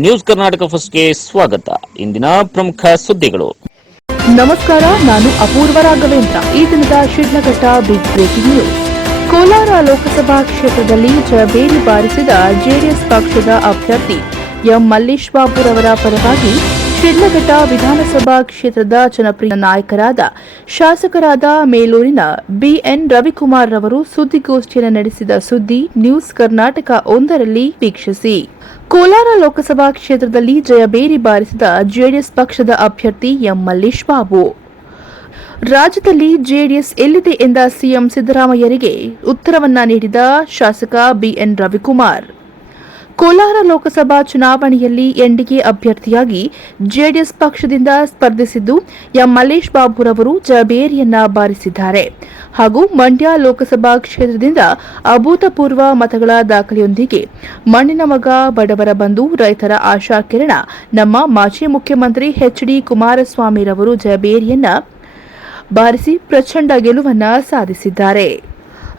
News Karnataka ಫಸ್ಟ್ಗೆ ಸ್ವಾಗತ. ಇಂದಿನ ಪ್ರಮುಖ ಸುದ್ದಿಗಳು. ನಮಸ್ಕಾರ, ನಾನು ಅಪೂರ್ವ ರಾಘವೇಂದ್ರ. ಈ ದಿನದ Shidlaghatta big breaking news Kolar Lok Sabha ಕ್ಷೇತ್ರದಲ್ಲಿ ಜಯಬೇರಿ ಬಾರಿಸಿದ ಜೆಡಿಎಸ್ ಪಕ್ಷದ ಅಭ್ಯರ್ಥಿ ಎಂ ಮಲ್ಲೇಶ್ ಬಾಬುರವರ ಪರವಾಗಿ ಶಿಡ್ಲಘಟ್ಟ ವಿಧಾನಸಭಾ ಕ್ಷೇತ್ರದ ಜನಪ್ರಿಯ ನಾಯಕರಾದ ಶಾಸಕರಾದ ಮೇಲೂರಿನ ಬಿಎನ್ ರವಿಕುಮಾರ್ ರವರು ಸುದ್ದಿಗೋಷ್ಠಿಯನ್ನು ನಡೆಸಿದ ಸುದ್ದಿ ನ್ಯೂಸ್ ಕರ್ನಾಟಕ ಒಂದರಲ್ಲಿ ವೀಕ್ಷಿಸಿ. ಕೋಲಾರ ಲೋಕಸಭಾ ಕ್ಷೇತ್ರದಲ್ಲಿ ಜಯಬೇರಿ ಬಾರಿಸಿದ ಜೆಡಿಎಸ್ ಪಕ್ಷದ ಅಭ್ಯರ್ಥಿ ಎಂ ಮಲ್ಲೇಶ್ ಬಾಬು. ರಾಜ್ಯದಲ್ಲಿ ಜೆಡಿಎಸ್ ಎಲ್ಲಿದೆ ಎಂದ ಸಿಎಂ ಸಿದ್ದರಾಮಯ್ಯರಿಗೆ ಉತ್ತರವನ್ನ ನೀಡಿದ ಶಾಸಕ ಬಿಎನ್ ರವಿಕುಮಾರ್. ಕೋಲಾರ ಲೋಕಸಭಾ ಚುನಾವಣೆಯಲ್ಲಿ ಎನ್ಡಿಎ ಅಭ್ಯರ್ಥಿಯಾಗಿ ಜೆಡಿಎಸ್ ಪಕ್ಷದಿಂದ ಸ್ಪರ್ಧಿಸಿದ್ದು ಎಂ ಮಲ್ಲೇಶ್ ಬಾಬುರವರು ಜಬೇರಿಯನ್ನ ಬಾರಿಸಿದ್ದಾರೆ. ಹಾಗೂ ಮಂಡ್ಯ ಲೋಕಸಭಾ ಕ್ಷೇತ್ರದಿಂದ ಅಭೂತಪೂರ್ವ ಮತಗಳ ದಾಖಲೆಯೊಂದಿಗೆ ಮಣ್ಣಿನ ಮಗ ಬಡವರ ಬಂಧು ರೈತರ ಆಶಾ ಕಿರಣ, ನಮ್ಮ ಮಾಜಿ ಮುಖ್ಯಮಂತ್ರಿ ಎಚ್ ಡಿ ಕುಮಾರಸ್ವಾಮಿರವರು ಜಬೇರಿಯನ್ನ ಬಾರಿಸಿ ಪ್ರಚಂಡ ಗೆಲುವನ್ನ ಸಾಧಿಸಿದ್ದಾರೆ.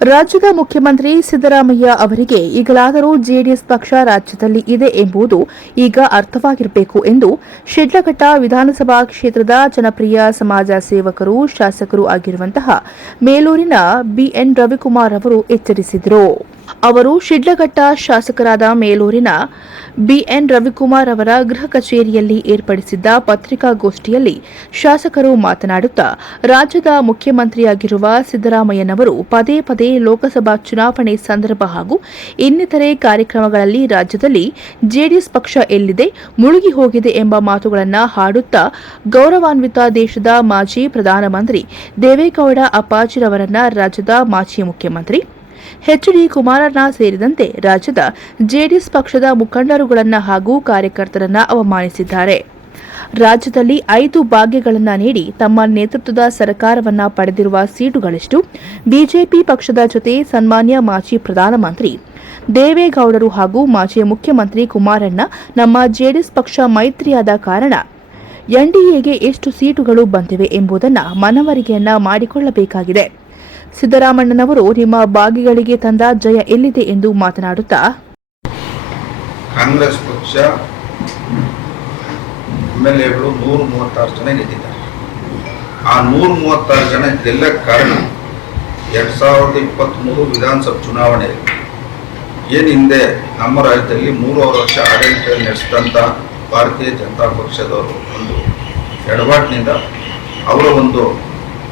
ರಾಜ್ಯದ ಮುಖ್ಯಮಂತ್ರಿ ಸಿದ್ದರಾಮಯ್ಯ ಅವರಿಗೆ ಈಗಲಾದರೂ ಜೆಡಿಎಸ್ ಪಕ್ಷ ರಾಜ್ಯದಲ್ಲಿ ಇದೆ ಎಂಬುದು ಈಗ ಅರ್ಥವಾಗಿರಬೇಕು ಎಂದು ಶಿಡ್ಲಘಟ್ಟ ವಿಧಾನಸಭಾ ಕ್ಷೇತ್ರದ ಜನಪ್ರಿಯ ಸಮಾಜ ಸೇವಕರು, ಶಾಸಕರು ಆಗಿರುವಂತಹ ಮೇಲೂರಿನ ಬಿಎನ್ ರವಿಕುಮಾರ್ ಅವರು ಎಚ್ಚರಿಸಿದರು. ಅವರು ಶಿಡ್ಲಘಟ್ಟ ಶಾಸಕರಾದ ಮೇಲೂರಿನ ಬಿಎನ್ ರವಿಕುಮಾರ್ ಅವರ ಗೃಹ ಕಚೇರಿಯಲ್ಲಿ ಏರ್ಪಡಿಸಿದ್ದ ಪತ್ರಿಕಾಗೋಷ್ಠಿಯಲ್ಲಿ ಶಾಸಕರು ಮಾತನಾಡುತ್ತಾ, ರಾಜ್ಯದ ಮುಖ್ಯಮಂತ್ರಿಯಾಗಿರುವ ಸಿದ್ದರಾಮಯ್ಯನವರು ಪದೇ ಪದೇ ಲೋಕಸಭಾ ಚುನಾವಣೆ ಸಂದರ್ಭ ಹಾಗೂ ಇನ್ನಿತರೆ ಕಾರ್ಯಕ್ರಮಗಳಲ್ಲಿ ರಾಜ್ಯದಲ್ಲಿ ಜೆಡಿಎಸ್ ಪಕ್ಷ ಎಲ್ಲಿದೆ, ಮುಳುಗಿ ಹೋಗಿದೆ ಎಂಬ ಮಾತುಗಳನ್ನು ಹಾಡುತ್ತಾ ಗೌರವಾನ್ವಿತ ದೇಶದ ಮಾಜಿ ಪ್ರಧಾನಮಂತ್ರಿ ದೇವೇಗೌಡ ಅಪ್ಪಾಜಿರವರನ್ನ ರಾಜ್ಯದ ಮಾಜಿ ಮುಖ್ಯಮಂತ್ರಿ ಎಚ್ ಡಿ ಕುಮಾರಣ್ಣ ಸೇರಿದಂತೆ ರಾಜ್ಯದ ಜೆಡಿಎಸ್ ಪಕ್ಷದ ಮುಖಂಡರುಗಳನ್ನು ಹಾಗೂ ಕಾರ್ಯಕರ್ತರನ್ನ ಅವಮಾನಿಸಿದ್ದಾರೆ. ರಾಜ್ಯದಲ್ಲಿ ಐದು ಭಾಗ್ಯಗಳನ್ನು ನೀಡಿ ತಮ್ಮ ನೇತೃತ್ವದ ಸರ್ಕಾರವನ್ನ ಪಡೆದಿರುವ ಸೀಟುಗಳಷ್ಟು ಬಿಜೆಪಿ ಪಕ್ಷದ ಜೊತೆ ಸನ್ಮಾನ್ಯ ಮಾಜಿ ಪ್ರಧಾನಮಂತ್ರಿ ದೇವೇಗೌಡರು ಹಾಗೂ ಮಾಜಿ ಮುಖ್ಯಮಂತ್ರಿ ಕುಮಾರಣ್ಣ ನಮ್ಮ ಜೆಡಿಎಸ್ ಪಕ್ಷ ಮೈತ್ರಿಯಾದ ಕಾರಣ ಎನ್ಡಿಎಗೆ ಎಷ್ಟು ಸೀಟುಗಳು ಬಂದಿವೆ ಎಂಬುದನ್ನು ಮನವರಿಕೆಯನ್ನ ಮಾಡಿಕೊಳ್ಳಬೇಕಾಗಿದೆ. ಸಿದ್ದರಾಮಣ್ಣನವರು ನಿಮ್ಮ ಬಾಗಿಗಳಿಗೆ ತಂದ ಜಯ ಎಲ್ಲಿದೆ ಎಂದು ಮಾತನಾಡುತ್ತಾ? ಕಾಂಗ್ರೆಸ್ ಪಕ್ಷ ಎಂ ಎಲ್ ಎಗಳು ನೂರ ಮೂವತ್ತಾರು ಜನ ಗೆದ್ದಿದ್ದಾರೆ. ಆ ನೂರ ಮೂವತ್ತಾರು ಜನ ಗೆಲ್ಲ ಕಾರಣ ಎರಡು ಸಾವಿರದ ಇಪ್ಪತ್ತ್ಮೂರು ವಿಧಾನಸಭೆ ಚುನಾವಣೆ ಏನು ಹಿಂದೆ ನಮ್ಮ ರಾಜ್ಯದಲ್ಲಿ ಮೂರುವರೆ ವರ್ಷ ಆಡಳಿತ ನಡೆಸಿದಂಥ ಭಾರತೀಯ ಜನತಾ ಪಕ್ಷದವರು ಒಂದು ಎಡವಾಟಿನಿಂದ ಅವರ ಒಂದು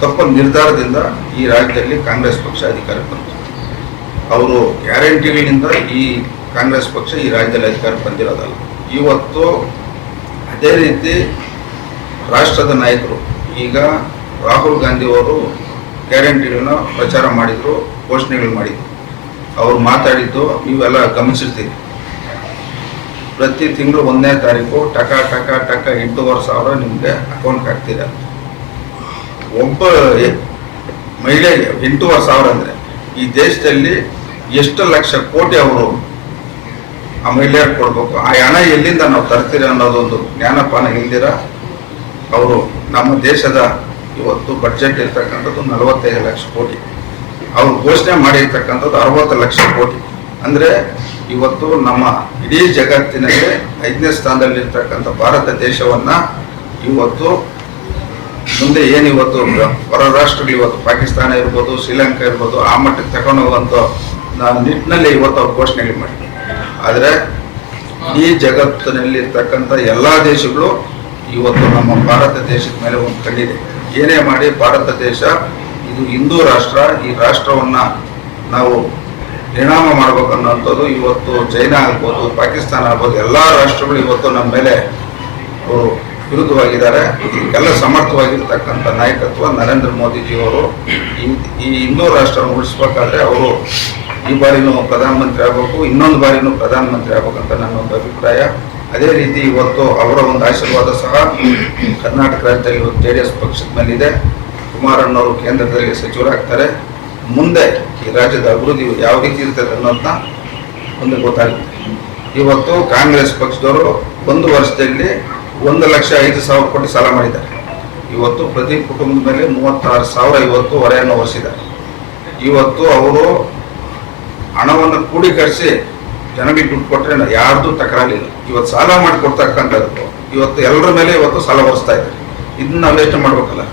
ತಪ್ಪು ನಿರ್ಧಾರದಿಂದ ಈ ರಾಜ್ಯದಲ್ಲಿ ಕಾಂಗ್ರೆಸ್ ಪಕ್ಷ ಅಧಿಕಾರಕ್ಕೆ ಬಂತು. ಅವರು ಗ್ಯಾರಂಟಿಗಳಿಂದ ಈ ಕಾಂಗ್ರೆಸ್ ಪಕ್ಷ ಈ ರಾಜ್ಯದಲ್ಲಿ ಅಧಿಕಾರಕ್ಕೆ ಬಂದಿರೋದಲ್ಲ. ಇವತ್ತು ಅದೇ ರೀತಿ ರಾಷ್ಟ್ರದ ನಾಯಕರು, ಈಗ ರಾಹುಲ್ ಗಾಂಧಿ ಅವರು ಗ್ಯಾರಂಟಿಗಳನ್ನ ಪ್ರಚಾರ ಮಾಡಿದ್ರು, ಘೋಷಣೆಗಳು ಮಾಡಿದ್ರು. ಅವರು ಮಾತಾಡಿದ್ದು, ನೀವೆಲ್ಲ ಗಮನಿಸಿರ್ತೀರಿ. ಪ್ರತಿ ತಿಂಗಳು ಒಂದನೇ ತಾರೀಕು ಟಕ ಟಕ ಟಕ ಎಂಟೂವರೆ ಸಾವಿರ ನಿಮಗೆ ಅಕೌಂಟ್ಗೆ ಹಾಕ್ತೀರ. ಒಬ್ಬ ಮಹಿಳೆಗೆ ಎಂಟೂವರೆ ಸಾವಿರ ಅಂದರೆ ಈ ದೇಶದಲ್ಲಿ ಎಷ್ಟು ಲಕ್ಷ ಕೋಟಿ ಅವರು ಆ ಮಹಿಳೆಯರಿಗೆ ಕೊಡಬೇಕು. ಆ ಹಣ ಎಲ್ಲಿಂದ ನಾವು ತರ್ತೀರ ಅನ್ನೋದೊಂದು ಜ್ಞಾನಪಾನ ಇಲ್ದಿರ ಅವರು ನಮ್ಮ ದೇಶದ ಇವತ್ತು ಬಜೆಟ್ ಇರ್ತಕ್ಕಂಥದ್ದು ನಲವತ್ತೈದು ಲಕ್ಷ ಕೋಟಿ. ಅವರು ಘೋಷಣೆ ಮಾಡಿರ್ತಕ್ಕಂಥದ್ದು ಅರವತ್ತು ಲಕ್ಷ ಕೋಟಿ. ಅಂದರೆ ಇವತ್ತು ನಮ್ಮ ಇಡೀ ಜಗತ್ತಿನಲ್ಲಿ ಐದನೇ ಸ್ಥಾನದಲ್ಲಿರ್ತಕ್ಕಂಥ ಭಾರತ ದೇಶವನ್ನು ಇವತ್ತು ಮುಂದೆ ಏನು ಇವತ್ತು ಹೊರ ರಾಷ್ಟ್ರಗಳು ಇವತ್ತು ಪಾಕಿಸ್ತಾನ ಇರ್ಬೋದು, ಶ್ರೀಲಂಕಾ ಇರ್ಬೋದು, ಆ ಮಟ್ಟಕ್ಕೆ ತಗೊಂಡು ಹೋಗುವಂಥ ನಿಟ್ಟಿನಲ್ಲಿ ಇವತ್ತು ಅವ್ರು ಘೋಷಣೆಗಳು ಮಾಡಿ ಆದರೆ ಈ ಜಗತ್ತಿನಲ್ಲಿ ಇರ್ತಕ್ಕಂಥ ಎಲ್ಲ ದೇಶಗಳು ಇವತ್ತು ನಮ್ಮ ಭಾರತ ದೇಶದ ಮೇಲೆ ಒಂದು ಕಣ್ಣಿದೆ ಏನೇ ಮಾಡಿ ಭಾರತ ದೇಶ, ಇದು ಹಿಂದೂ ರಾಷ್ಟ್ರ, ಈ ರಾಷ್ಟ್ರವನ್ನ ನಾವು ನಿರ್ಣಾಮ ಮಾಡ್ಬೇಕನ್ನೋಂಥದ್ದು ಇವತ್ತು ಚೈನಾ ಆಗ್ಬೋದು, ಪಾಕಿಸ್ತಾನ ಆಗ್ಬೋದು, ಎಲ್ಲ ರಾಷ್ಟ್ರಗಳು ಇವತ್ತು ನಮ್ಮ ಮೇಲೆ ಅವರು ವಿರುದ್ಧವಾಗಿದ್ದಾರೆ. ಇದಕ್ಕೆಲ್ಲ ಸಮರ್ಥವಾಗಿರ್ತಕ್ಕಂಥ ನಾಯಕತ್ವ ನರೇಂದ್ರ ಮೋದಿಜಿಯವರು ಈ ಹಿಂದೂ ರಾಷ್ಟ್ರವನ್ನು ಉಳಿಸ್ಬೇಕಾದ್ರೆ ಅವರು ಈ ಬಾರಿನೂ ಪ್ರಧಾನಮಂತ್ರಿ ಆಗಬೇಕು, ಇನ್ನೊಂದು ಬಾರಿನೂ ಪ್ರಧಾನಮಂತ್ರಿ ಆಗಬೇಕಂತ ನನ್ನ ಒಂದು ಅಭಿಪ್ರಾಯ. ಅದೇ ರೀತಿ ಇವತ್ತು ಅವರ ಒಂದು ಆಶೀರ್ವಾದ ಸಹ ಕರ್ನಾಟಕ ರಾಜ್ಯದಲ್ಲಿ ಜೆ ಡಿ ಎಸ್ ಪಕ್ಷದ ಮೇಲಿದೆ. ಕುಮಾರಣ್ಣವರು ಕೇಂದ್ರದಲ್ಲಿ ಸಚಿವರಾಗ್ತಾರೆ. ಮುಂದೆ ಈ ರಾಜ್ಯದ ಅಭಿವೃದ್ಧಿ ಯಾವ ರೀತಿ ಇರ್ತದೆ ಅನ್ನೋದನ್ನ ಒಂದು ಗೊತ್ತಾಗುತ್ತೆ. ಇವತ್ತು ಕಾಂಗ್ರೆಸ್ ಪಕ್ಷದವರು ಒಂದು ವರ್ಷದಲ್ಲಿ ಒಂದು ಲಕ್ಷ ಐದು ಸಾವಿರ ಕೋಟಿ ಸಾಲ ಮಾಡಿದ್ದಾರೆ. ಇವತ್ತು ಪ್ರತಿ ಕುಟುಂಬದ ಮೇಲೆ ಮೂವತ್ತಾರು ಸಾವಿರ ಇವತ್ತು ಹೊರೆಯನ್ನು ಹೊರಿಸಿದ್ದಾರೆ ಇವತ್ತು ಅವರು ಹಣವನ್ನು ಕ್ರೋಢೀಕರಿಸಿ ಜನಗಳಿಗೆ ದುಡ್ಡು ಕೊಟ್ಟರೆ ಯಾರ್ದು ತಕರಾರಿಲ್ಲ. ಇವತ್ತು ಸಾಲ ಮಾಡಿ ಕೊಡ್ತಕ್ಕಂಥದ್ದು ಇವತ್ತು ಎಲ್ಲರ ಮೇಲೆ ಇವತ್ತು ಸಾಲ ಹೊರಿಸ್ತಾ ಇದ್ದಾರೆ. ಇದನ್ನ ನಾವು ಯೋಚನೆ ಮಾಡ್ಬೇಕಲ್ಲ.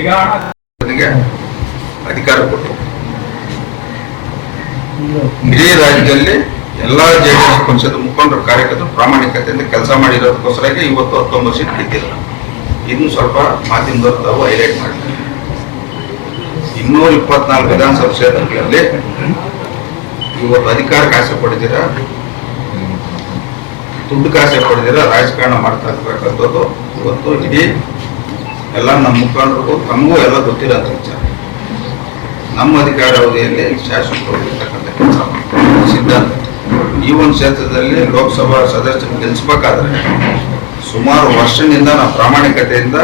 ಈಗ ಅಧಿಕಾರ ಕೊಟ್ಟು. ಇಡೀ ರಾಜ್ಯದಲ್ಲಿ ಎಲ್ಲಾ ಜೆ ಡಿ ಎಸ್ ಪಕ್ಷದ ಮುಖಂಡರು ಕಾರ್ಯಕರ್ತರು ಪ್ರಾಮಾಣಿಕತೆಯಿಂದ ಕೆಲಸ ಮಾಡಿರೋದಕ್ಕೋಸ್ಕರ ಇವತ್ತು ಹತ್ತೊಂಬತ್ತು ಸೀಟ್ ಗೆದ್ದಿಲ್ಲ. ಇನ್ನು ಸ್ವಲ್ಪ ಮಾಧ್ಯಮದವರು ತಾವು ಹೈಲೈಟ್ ಮಾಡ್ತಾರೆ. ಇನ್ನೂರ ಇಪ್ಪತ್ನಾಲ್ಕು ವಿಧಾನಸಭಾ ಕ್ಷೇತ್ರಗಳಲ್ಲಿ ಇವತ್ತು ಅಧಿಕಾರಕ್ಕೆ ಆಸೆ ಪಡಿದ್ದೀರಾ ದುಡ್ಡು ಆಸೆ ಪಡೆದಿರ ರಾಜಕಾರಣ ಮಾಡ್ತಾ ಇರ್ತಕ್ಕಂಥದ್ದು. ಇವತ್ತು ಇಡೀ ಎಲ್ಲ ನಮ್ಮ ಮುಖಂಡರಿಗೂ ತಮಗೂ ಎಲ್ಲ ಗೊತ್ತಿರೋಂಥ ವಿಚಾರ. ನಮ್ಮ ಅಧಿಕಾರ ಅವಧಿಯಲ್ಲಿ ಶಾಶ್ವತವಾಗಿರ್ತಕ್ಕಂಥ ಕೆಲಸ. ಸಿದ್ಧಾಂತ ಈ ಒಂದು ಕ್ಷೇತ್ರದಲ್ಲಿ ಲೋಕಸಭಾ ಸದಸ್ಯರು ಗೆಲ್ಲಿಸ್ಬೇಕಾದ್ರೆ ಸುಮಾರು ವರ್ಷದಿಂದ ನಾವು ಪ್ರಾಮಾಣಿಕತೆಯಿಂದ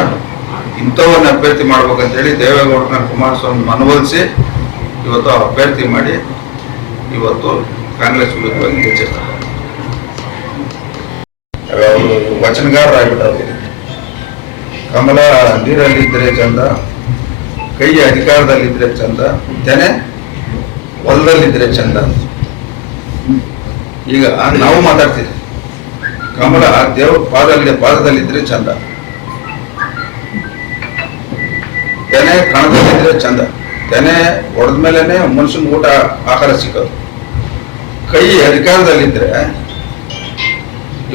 ಇಂಥವನ್ನ ಅಭ್ಯರ್ಥಿ ಮಾಡ್ಬೇಕಂತೇಳಿ ದೇವೇಗೌಡನ ಕುಮಾರಸ್ವಾಮಿ ಮನವೊಲಿಸಿ ಇವತ್ತು ಅಭ್ಯರ್ಥಿ ಮಾಡಿ ಇವತ್ತು ಕಾಂಗ್ರೆಸ್ ವಿರುದ್ಧವಾಗಿ ಗೆಲ್ಲಿಸಿರ್ತಾರೆ ಅವರು ವಚನಗಾರರಾಗ್ಬಿಟ್ಟವ್ರು ಕಮಲ ನೀರಲ್ಲಿದ್ದರೆ ಚಂದ, ಕೈ ಅಧಿಕಾರದಲ್ಲಿದ್ರೆ ಚಂದ, ತೆನೆ ಹೊಲದಲ್ಲಿದ್ರೆ ಚಂದ. ಈಗ ನಾವು ಮಾತಾಡ್ತೀವಿ. ಕಮಲ ದೇವ್ರ ಪಾದಲ್ಲಿದೆ ಪಾದದಲ್ಲಿದ್ರೆ ಚಂದ. ತೆನೆ ಕಣದಲ್ಲಿದ್ರೆ ಚಂದ. ತೆನೆ ಹೊಡೆದ ಮೇಲೆನೆ ಮನುಷ್ಯನ ಊಟ ಆಹಾರ ಸಿಗೋದು ಕೈ ಅಧಿಕಾರದಲ್ಲಿದ್ರೆ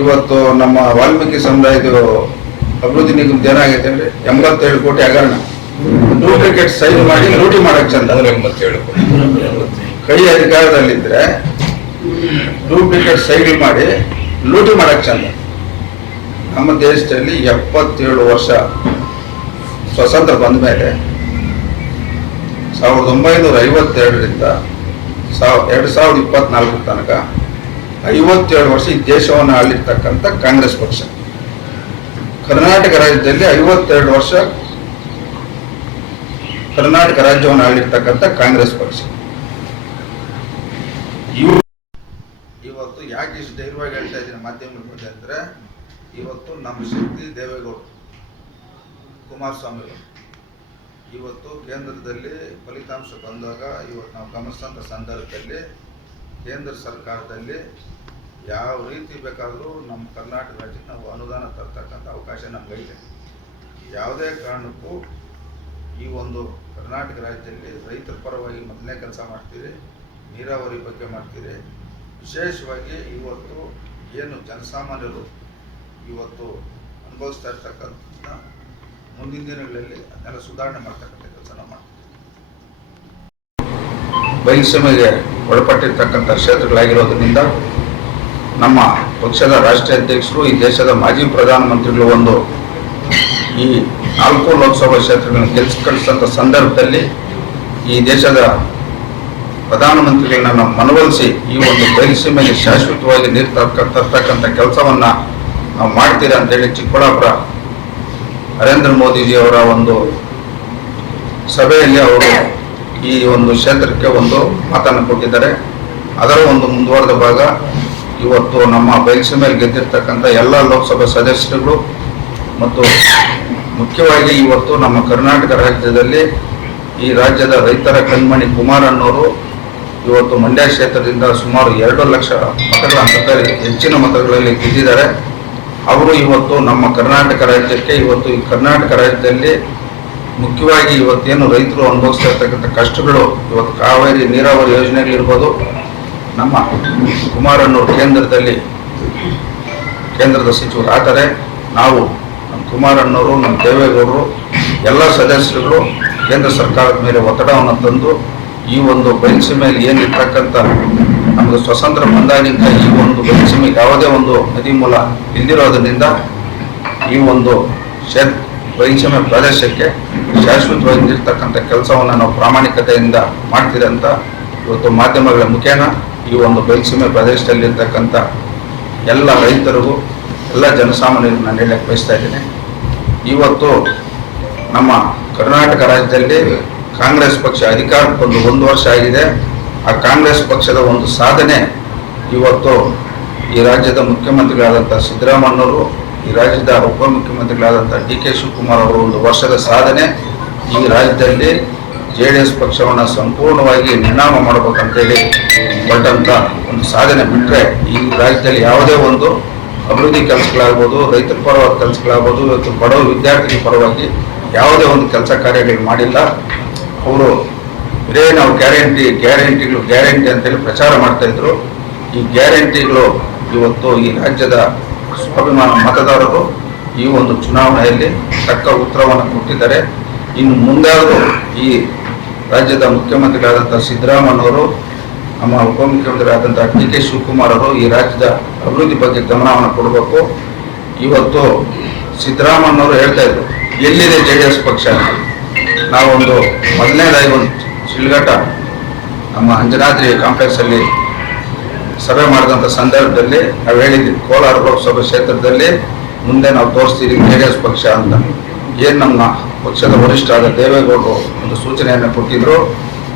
ಇವತ್ತು ನಮ್ಮ ವಾಲ್ಮೀಕಿ ಸಮುದಾಯದ ಅಭಿವೃದ್ಧಿ ನಿಗಮದ ಏನಾಗೈತೆ ಅಂದ್ರೆ ಎಂಬತ್ತೇಳು ಕೋಟಿ ಹಗರಣ. ಡೂಪ್ಲಿಕೇಟ್ ಸೈನ್ ಮಾಡಿ ಲೂಟಿ ಮಾಡಕ್ ಚಂದ. ಎಂಬತ್ತೇಳು ಕೈ ಅಧಿಕಾರದಲ್ಲಿದ್ರೆ ಡೂಪ್ಲಿಕೇಟ್ ಸೈನ್ ಮಾಡಿ ಲೂಟಿ ಮಾಡಕ್ ಚಂದ. ನಮ್ಮ ದೇಶದಲ್ಲಿ ಎಪ್ಪತ್ತೇಳು ವರ್ಷ ಸ್ವತಂತ್ರ ಬಂದ ಮೇಲೆ ಸಾವಿರದ ಒಂಬೈನೂರ ಐವತ್ತೆರಡರಿಂದ ಸಾವ್, ಎರಡು ಸಾವಿರದ ಇಪ್ಪತ್ನಾಲ್ಕು ತನಕ ಐವತ್ತೇಳು ವರ್ಷ ಈ ದೇಶವನ್ನು ಆಳಿರ್ತಕ್ಕಂಥ ಕಾಂಗ್ರೆಸ್ ಪಕ್ಷ. ಕರ್ನಾಟಕ ರಾಜ್ಯದಲ್ಲಿ ಐವತ್ತೆರಡು ವರ್ಷ ಕರ್ನಾಟಕ ರಾಜ್ಯವನ್ನು ಆಳಿರ್ತಕ್ಕಂಥ ಕಾಂಗ್ರೆಸ್ ಪಕ್ಷ. ಇವು ಇವತ್ತು ಯಾಕೆ ಇಷ್ಟು ಧೈರ್ಯವಾಗಿ ಹೇಳ್ತಾ ಇದ್ದೀನಿ ಮಾಧ್ಯಮ ಅಂದ್ರೆ ಇವತ್ತು ನಮ್ಮ ಶಕ್ತಿ ದೇವೇಗೌಡ ಕುಮಾರಸ್ವಾಮಿ ಅವರು ಇವತ್ತು ಕೇಂದ್ರದಲ್ಲಿ ಫಲಿತಾಂಶ ಬಂದಾಗ ಇವತ್ತು ನಾವು ಗಮನಿಸಿದಂಥ ಸಂದರ್ಭದಲ್ಲಿ ಕೇಂದ್ರ ಸರ್ಕಾರದಲ್ಲಿ ಯಾವ ರೀತಿ ಬೇಕಾದರೂ ನಮ್ಮ ಕರ್ನಾಟಕ ರಾಜ್ಯಕ್ಕೆ ನಾವು ಅನುದಾನ ತರ್ತಕ್ಕಂಥ ಅವಕಾಶ ನಮಗೈತೆ ಯಾವುದೇ ಕಾರಣಕ್ಕೂ ಈ ಒಂದು ಕರ್ನಾಟಕ ರಾಜ್ಯದಲ್ಲಿ ರೈತರ ಪರವಾಗಿ ಮೊದಲನೇ ಕೆಲಸ ಮಾಡ್ತೀರಿ, ನೀರಾವರಿ ಬಗ್ಗೆ ಮಾಡ್ತೀರಿ. ವಿಶೇಷವಾಗಿ ಇವತ್ತು ಏನು ಜನಸಾಮಾನ್ಯರು ಇವತ್ತು ಅನುಭವಿಸ್ತಾ ಇರ್ತಕ್ಕಂಥ ಮುಂದಿನ ದಿನಗಳಲ್ಲಿ ಅದನ್ನೆಲ್ಲ ಸುಧಾರಣೆ ಮಾಡ್ತಕ್ಕಂಥ ಕೆಲಸ ಮಾಡ್ತೀವಿ. ಬಯಲುಸೀಮೆಗೆ ಒಳಪಟ್ಟಿರ್ತಕ್ಕಂಥ ಕ್ಷೇತ್ರಗಳಾಗಿರೋದ್ರಿಂದ ನಮ್ಮ ಪಕ್ಷದ ರಾಷ್ಟ್ರೀಯ ಅಧ್ಯಕ್ಷರು, ಈ ದೇಶದ ಮಾಜಿ ಪ್ರಧಾನಮಂತ್ರಿಗಳು ಒಂದು ಈ ನಾಲ್ಕು ಲೋಕಸಭಾ ಕ್ಷೇತ್ರಗಳನ್ನು ಗೆಲ್ಸ್ ಕಳಿಸಿದಂಥ ಸಂದರ್ಭದಲ್ಲಿ ಈ ದೇಶದ ಪ್ರಧಾನಮಂತ್ರಿಗಳನ್ನ ನಾವು ಮನವೊಲಿಸಿ ಈ ಒಂದು ಬಯಲುಸೀಮೆಗೆ ಶಾಶ್ವತವಾಗಿ ನೀರು ತರ್ತಕ್ಕಂಥ ಕೆಲಸವನ್ನ ನಾವು ಮಾಡ್ತೀರಾ ಅಂತೇಳಿ ಚಿಕ್ಕಬಳ್ಳಾಪುರ ನರೇಂದ್ರ ಮೋದಿಜಿ ಅವರ ಒಂದು ಸಭೆಯಲ್ಲಿ ಅವರು ಈ ಒಂದು ಕ್ಷೇತ್ರಕ್ಕೆ ಒಂದು ಮಾತನ್ನು ಕೊಟ್ಟಿದ್ದಾರೆ. ಅದರ ಒಂದು ಮುಂದುವರೆದ ಭಾಗ ಇವತ್ತು ನಮ್ಮ ಬಯಲುಸೀಮೆಯಲ್ಲಿ ಗೆದ್ದಿರ್ತಕ್ಕಂಥ ಎಲ್ಲ ಲೋಕಸಭಾ ಸದಸ್ಯರುಗಳು ಮತ್ತು ಮುಖ್ಯವಾಗಿ ಇವತ್ತು ನಮ್ಮ ಕರ್ನಾಟಕ ರಾಜ್ಯದಲ್ಲಿ ಈ ರಾಜ್ಯದ ರೈತರ ಕಣ್ಮಣಿ ಕುಮಾರ್ ಅನ್ನೋರು ಇವತ್ತು ಮಂಡ್ಯ ಕ್ಷೇತ್ರದಿಂದ ಸುಮಾರು ಎರಡು ಲಕ್ಷ ಮತಗಳ ಹೆಚ್ಚಿನ ಮತಗಳಲ್ಲಿ ಗೆದ್ದಿದ್ದಾರೆ. ಅವರು ಇವತ್ತು ನಮ್ಮ ಕರ್ನಾಟಕ ರಾಜ್ಯಕ್ಕೆ, ಇವತ್ತು ಈ ಕರ್ನಾಟಕ ರಾಜ್ಯದಲ್ಲಿ ಮುಖ್ಯವಾಗಿ ಇವತ್ತೇನು ರೈತರು ಅನುಭವಿಸ್ತಾ ಇರ್ತಕ್ಕಂಥ ಕಷ್ಟಗಳು, ಇವತ್ತು ಕಾವೇರಿ ನೀರಾವರಿ ಯೋಜನೆಗಳಿರ್ಬೋದು ನಮ್ಮ ಕುಮಾರಣ್ಣವ್ರ ಕೇಂದ್ರದಲ್ಲಿ ಕೇಂದ್ರದ ಸಚಿವರು ಆದರೆ ನಾವು ನಮ್ಮ ಕುಮಾರಣ್ಣವರು, ನಮ್ಮ ದೇವೇಗೌಡರು, ಎಲ್ಲ ಸದಸ್ಯರುಗಳು ಕೇಂದ್ರ ಸರ್ಕಾರದ ಮೇಲೆ ಒತ್ತಡವನ್ನು ತಂದು ಈ ಒಂದು ಬಯಲುಸೀಮೆಯಲ್ಲಿ ಏನಿರ್ತಕ್ಕಂಥ ನಮಗೆ ಸ್ವತಂತ್ರ ಬಂದಾಗಿಂತ ಈ ಒಂದು ಬಯಲುಸೀಮೆಗೆ ಯಾವುದೇ ಒಂದು ನದಿ ಮೂಲ ಇಲ್ದಿರೋದ್ರಿಂದ ಈ ಒಂದು ಶೆಡ್ ಬಯಲುಸೀಮೆ ಪ್ರದೇಶಕ್ಕೆ ಶಾಶ್ವತವಾಗಿ ನೀಡ್ತಕ್ಕಂಥ ಕೆಲಸವನ್ನು ನಾವು ಪ್ರಾಮಾಣಿಕತೆಯಿಂದ ಮಾಡ್ತೀರಿ ಇವತ್ತು ಮಾಧ್ಯಮಗಳ ಮುಖೇನ ಈ ಒಂದು ಬಯಲುಸೀಮೆ ಪ್ರದೇಶದಲ್ಲಿರ್ತಕ್ಕಂಥ ಎಲ್ಲ ರೈತರಿಗೂ, ಎಲ್ಲ ಜನಸಾಮಾನ್ಯರಿಗೂ ನಾನು ಹೇಳಕ್ಕೆ ಬಯಸ್ತಾ ಇದ್ದೀನಿ. ಇವತ್ತು ನಮ್ಮ ಕರ್ನಾಟಕ ರಾಜ್ಯದಲ್ಲಿ ಕಾಂಗ್ರೆಸ್ ಪಕ್ಷ ಅಧಿಕಾರಕ್ಕೊಂದು ಒಂದು ವರ್ಷ ಆಗಿದೆ. ಆ ಕಾಂಗ್ರೆಸ್ ಪಕ್ಷದ ಒಂದು ಸಾಧನೆ ಇವತ್ತು ಈ ರಾಜ್ಯದ ಮುಖ್ಯಮಂತ್ರಿಗಳಾದಂಥ ಸಿದ್ದರಾಮಯ್ಯವರು ಈ ರಾಜ್ಯದ ಉಪಮುಖ್ಯಮಂತ್ರಿಗಳಾದಂಥ ಡಿ ಕೆ ಶಿವಕುಮಾರ್ ಅವರು ಒಂದು ವರ್ಷದ ಸಾಧನೆ ಈ ರಾಜ್ಯದಲ್ಲಿ ಜೆ ಡಿ ಎಸ್ ಪಕ್ಷವನ್ನು ಸಂಪೂರ್ಣವಾಗಿ ನಿರ್ನಾಮ ಮಾಡಬೇಕಂತೇಳಿ ಪಟ್ಟಂಥ ಒಂದು ಸಾಧನೆ ಬಿಟ್ಟರೆ ಈ ರಾಜ್ಯದಲ್ಲಿ ಯಾವುದೇ ಒಂದು ಅಭಿವೃದ್ಧಿ ಕೆಲಸಗಳಾಗ್ಬೋದು, ರೈತರ ಪರವಾದ ಕೆಲಸಗಳಾಗ್ಬೋದು, ಇವತ್ತು ಬಡವ ವಿದ್ಯಾರ್ಥಿಗಳ ಪರವಾಗಿ ಯಾವುದೇ ಒಂದು ಕೆಲಸ ಕಾರ್ಯಗಳು ಮಾಡಿಲ್ಲ. ಅವರು ಬರೇ ನಾವು ಗ್ಯಾರಂಟಿ, ಗ್ಯಾರಂಟಿಗಳು, ಗ್ಯಾರಂಟಿ ಅಂತೇಳಿ ಪ್ರಚಾರ ಮಾಡ್ತಾ ಇದ್ರು. ಈ ಗ್ಯಾರಂಟಿಗಳು ಇವತ್ತು ಈ ರಾಜ್ಯದ ಸ್ವಾಭಿಮಾನ ಮತದಾರರು ಈ ಒಂದು ಚುನಾವಣೆಯಲ್ಲಿ ತಕ್ಕ ಉತ್ತರವನ್ನು ಕೊಟ್ಟಿದ್ದಾರೆ. ಇನ್ನು ಮುಂದಾದರೂ ಈ ರಾಜ್ಯದ ಮುಖ್ಯಮಂತ್ರಿಗಳಾದಂಥ ಸಿದ್ದರಾಮಯ್ಯವರು ನಮ್ಮ ಉಪಮುಖ್ಯಮಂತ್ರಿಗಳಾದಂಥ ಡಿ ಕೆ ಶಿವಕುಮಾರ್ ಅವರು ಈ ರಾಜ್ಯದ ಅಭಿವೃದ್ಧಿ ಬಗ್ಗೆ ಗಮನವನ್ನು ಕೊಡಬೇಕು. ಇವತ್ತು ಸಿದ್ದರಾಮಯ್ಯವರು ಹೇಳ್ತಾ ಇದ್ರು, ಎಲ್ಲಿದೆ ಜೆ ಡಿ ಎಸ್ ಪಕ್ಷ? ನಾವೊಂದು ಮೊದಲನೇದಾಗಿ ಒಂದು ಶಿಲ್ಘಟ್ಟ ನಮ್ಮ ಅಂಜನಾದ್ರಿ ಕಾಂಪ್ಲೆಕ್ಸಲ್ಲಿ ಸಭೆ ಮಾಡಿದಂಥ ಸಂದರ್ಭದಲ್ಲಿ ನಾವು ಹೇಳಿದ್ವಿ, ಕೋಲಾರ ಲೋಕಸಭಾ ಕ್ಷೇತ್ರದಲ್ಲಿ ಮುಂದೆ ನಾವು ತೋರಿಸ್ತೀವಿ ಜೆ ಡಿ ಎಸ್ ಪಕ್ಷ ಅಂತ. ಏನು ನಮ್ಮ ಪಕ್ಷದ ಆದ ದೇವೇಗೌಡರು ಒಂದು ಸೂಚನೆಯನ್ನು ಕೊಟ್ಟಿದ್ರು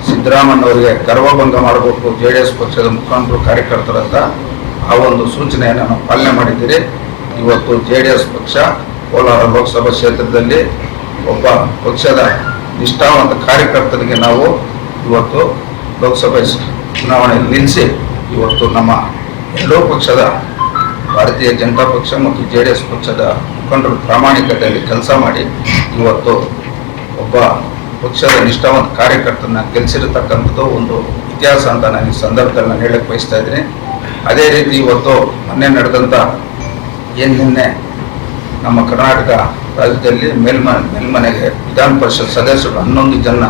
ಸಿದ್ದರಾಮಯ್ಯನವರಿಗೆ ಗರ್ವಭಂಗ ಮಾಡಬೇಕು ಜೆ ಡಿ ಎಸ್ ಪಕ್ಷದ ಮುಖಾಂತರ ಕಾರ್ಯಕರ್ತರಂತ ಆ ಒಂದು ಸೂಚನೆಯನ್ನು ನಾವು ಪಾಲನೆ ಮಾಡಿದ್ದೀರಿ. ಇವತ್ತು ಜೆ ಡಿ ಎಸ್ ಪಕ್ಷ ಕೋಲಾರ ಲೋಕಸಭಾ ಕ್ಷೇತ್ರದಲ್ಲಿ ಒಬ್ಬ ಪಕ್ಷದ ನಿಷ್ಠಾವಂತ ಕಾರ್ಯಕರ್ತರಿಗೆ ನಾವು ಇವತ್ತು ಲೋಕಸಭೆ ಚುನಾವಣೆಯಲ್ಲಿ ನಿಲ್ಲಿಸಿ ಇವತ್ತು ನಮ್ಮ ಎರಡೂ ಪಕ್ಷದ ಭಾರತೀಯ ಜನತಾ ಪಕ್ಷ ಮತ್ತು ಜೆ ಡಿ ಎಸ್ ಪಕ್ಷದ ಮುಖಂಡರು ಪ್ರಾಮಾಣಿಕತೆಯಲ್ಲಿ ಕೆಲಸ ಮಾಡಿ ಇವತ್ತು ಒಬ್ಬ ಪಕ್ಷದ ನಿಷ್ಠಾವಂತ ಕಾರ್ಯಕರ್ತನ ಗೆಲ್ಲಿಸಿರತಕ್ಕಂಥದ್ದು ಒಂದು ಇತಿಹಾಸ ಅಂತ ನಾನು ಈ ಸಂದರ್ಭದಲ್ಲಿ ನಾನು ಹೇಳಕ್ಕೆ ಬಯಸ್ತಾ ಇದ್ದೀನಿ. ಅದೇ ರೀತಿ ಇವತ್ತು ಮೊನ್ನೆ ನಡೆದಂಥ ಏನು ನಿನ್ನೆ ನಮ್ಮ ಕರ್ನಾಟಕ ರಾಜ್ಯದಲ್ಲಿ ಮೇಲ್ಮ, ಮೇಲ್ಮನೆಗೆ ವಿಧಾನ ಪರಿಷತ್ ಸದಸ್ಯರು ಹನ್ನೊಂದು ಜನ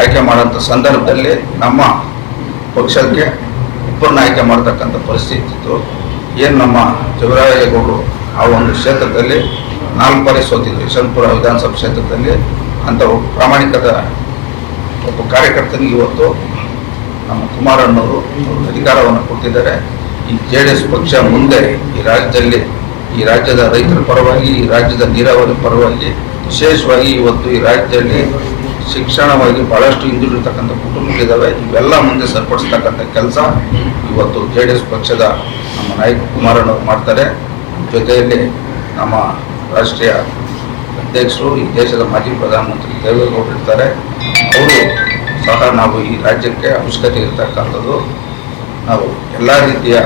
ಆಯ್ಕೆ ಮಾಡೋಂಥ ಸಂದರ್ಭದಲ್ಲಿ ನಮ್ಮ ಪಕ್ಷಕ್ಕೆ ಒಬ್ಬರನ್ನ ಆಯ್ಕೆ ಮಾಡ್ತಕ್ಕಂಥ ಪರಿಸ್ಥಿತಿ ಇತ್ತು. ಏನು ನಮ್ಮ ಜವರಾಯೇಗೌಡರು ಆ ಒಂದು ಕ್ಷೇತ್ರದಲ್ಲಿ ನಾಲ್ಕು ಬಾರಿ ಸೋತಿದ್ರು. ಯಶವಂತಪುರ ವಿಧಾನಸಭಾ ಕ್ಷೇತ್ರದಲ್ಲಿ ಅಂತ ಪ್ರಾಮಾಣಿಕದ ಒಬ್ಬ ಕಾರ್ಯಕರ್ತನಿಗೆ ಇವತ್ತು ನಮ್ಮ ಕುಮಾರಣ್ಣವರು ಅಧಿಕಾರವನ್ನು ಕೊಟ್ಟಿದ್ದಾರೆ. ಈ ಜೆ ಡಿ ಎಸ್ ಪಕ್ಷ ಮುಂದೆ ಈ ರಾಜ್ಯದಲ್ಲಿ, ಈ ರಾಜ್ಯದ ರೈತರ ಪರವಾಗಿ, ಈ ರಾಜ್ಯದ ನೀರಾವರಿ ಪರವಾಗಿ ವಿಶೇಷವಾಗಿ ಇವತ್ತು ಈ ರಾಜ್ಯದಲ್ಲಿ ಶಿಕ್ಷಣವಾಗಿ ಬಹಳಷ್ಟು ಹಿಂದುಳಿರ್ತಕ್ಕಂಥ ಕುಟುಂಬಗಳಿದ್ದಾವೆ ಇವೆಲ್ಲ ಮುಂದೆ ಸರಿಪಡಿಸ್ತಕ್ಕಂಥ ಕೆಲಸ ಇವತ್ತು ಜೆ ಡಿ ಎಸ್ ಪಕ್ಷದ ನಮ್ಮ ನಾಯಕ ಕುಮಾರಣ್ಣವರು ಮಾಡ್ತಾರೆ. ಜೊತೆಯಲ್ಲಿ ನಮ್ಮ ರಾಷ್ಟ್ರೀಯ ಅಧ್ಯಕ್ಷರು, ಈ ದೇಶದ ಮಾಜಿ ಪ್ರಧಾನಮಂತ್ರಿ ದೇವೇಗೌಡರು ಇರ್ತಾರೆ. ಅವರು ಸಹ ನಾವು ಈ ರಾಜ್ಯಕ್ಕೆ ಅವಶ್ಯಕತೆ ಇರತಕ್ಕಂಥದ್ದು. ನಾವು ಎಲ್ಲ ರೀತಿಯ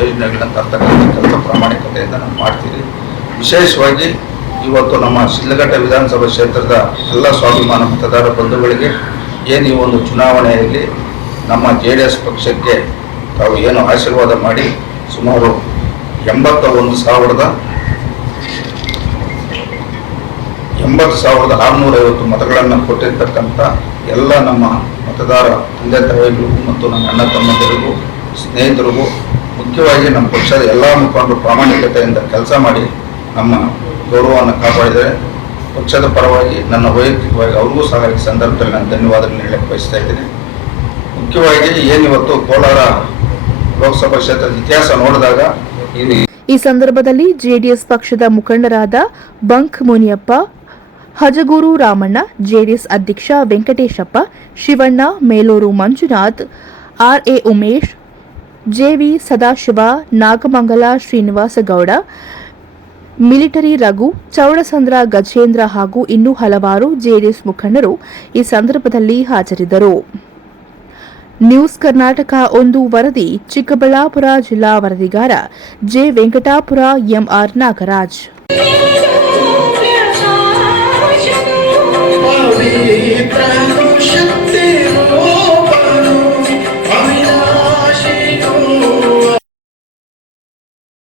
ಯೋಜನೆಗಳನ್ನ ತರ್ತಕ್ಕಂಥ ಕೆಲಸ ಪ್ರಾಮಾಣಿಕತೆಯಿಂದ ನಾವು ಮಾಡ್ತೀವಿ. ವಿಶೇಷವಾಗಿ ಇವತ್ತು ನಮ್ಮ ಶಿಲ್ಲಘಟ್ಟ ವಿಧಾನಸಭಾ ಕ್ಷೇತ್ರದ ಎಲ್ಲ ಸ್ವಾಭಿಮಾನ ಮತದಾರ ಬಂಧುಗಳಿಗೆ ಏನು ಈ ಒಂದು ಚುನಾವಣೆಯಲ್ಲಿ ನಮ್ಮ ಜೆ ಡಿ ಎಸ್ ಪಕ್ಷಕ್ಕೆ ತಾವು ಏನು ಆಶೀರ್ವಾದ ಮಾಡಿ ಸುಮಾರು ಎಂಬತ್ತ ಒಂದು ಸಾವಿರದ ಎಂಬತ್ತು ಸಾವಿರದ ಆರುನೂರೈವತ್ತು ಮತಗಳನ್ನು ಕೊಟ್ಟಿರ್ತಕ್ಕಂಥ ಎಲ್ಲ ನಮ್ಮ ಮತದಾರ ತಂದೆ ತಾಯಿಗಳಿಗೂ ಮತ್ತು ನನ್ನ ಅಣ್ಣ ತಮ್ಮಂದಿರಿಗೂ, ಸ್ನೇಹಿತರಿಗೂ ಮುಖ್ಯವಾಗಿ ನಮ್ಮ ಪಕ್ಷದ ಎಲ್ಲ ಮುಖಂಡರು ಪ್ರಾಮಾಣಿಕತೆಯಿಂದ ಕೆಲಸ ಮಾಡಿ ನಮ್ಮ ಗೌರವವನ್ನು ಕಾಪಾಡಿದರೆ ಪಕ್ಷದ ಪರವಾಗಿ, ನನ್ನ ವೈಯಕ್ತಿಕವಾಗಿ ಅವ್ರಿಗೂ ಸಹ ಈ ಸಂದರ್ಭದಲ್ಲಿ ನಾನು ಧನ್ಯವಾದಗಳನ್ನು ಹೇಳಕ್ಕೆ ಬಯಸ್ತಾ ಇದ್ದೀನಿ. ಮುಖ್ಯವಾಗಿ ಏನಿವತ್ತು ಕೋಲಾರ ಲೋಕಸಭಾ ಕ್ಷೇತ್ರದ ಇತಿಹಾಸ ನೋಡಿದಾಗ ಈ ಸಂದರ್ಭದಲ್ಲಿ ಜೆಡಿಎಸ್ ಪಕ್ಷದ ಮುಖಂಡರಾದ ಬಂಕ್ ಮುನಿಯಪ್ಪ, ಹಜಗೂರು ರಾಮಣ್ಣ, ಜೆಡಿಎಸ್ ಅಧ್ಯಕ್ಷ Venkateshappa, Shivanna, Melur Manjunath RA Umesh JV Sadashiva, Nagamangala Srinivasa Gowda military Raghu, Chowdasandra, Gajendra ಹಾಗೂ ಇನ್ನೂ ಹಲವಾರು ಜೆಡಿಎಸ್ ಮುಖಂಡರು ಈ ಸಂದರ್ಭದಲ್ಲಿ ಹಾಜರಿದ್ದರು ನ್ಯೂಸ್ ಕರ್ನಾಟಕ ಒಂದು ವರದಿ, ಚಿಕ್ಕಬಳ್ಳಾಪುರ ಜಿಲ್ಲಾ ವರದಿಗಾರ ಜೆ ವೆಂಕಟಾಪುರ, ಎಂಆರ್ ನಾಗರಾಜ್.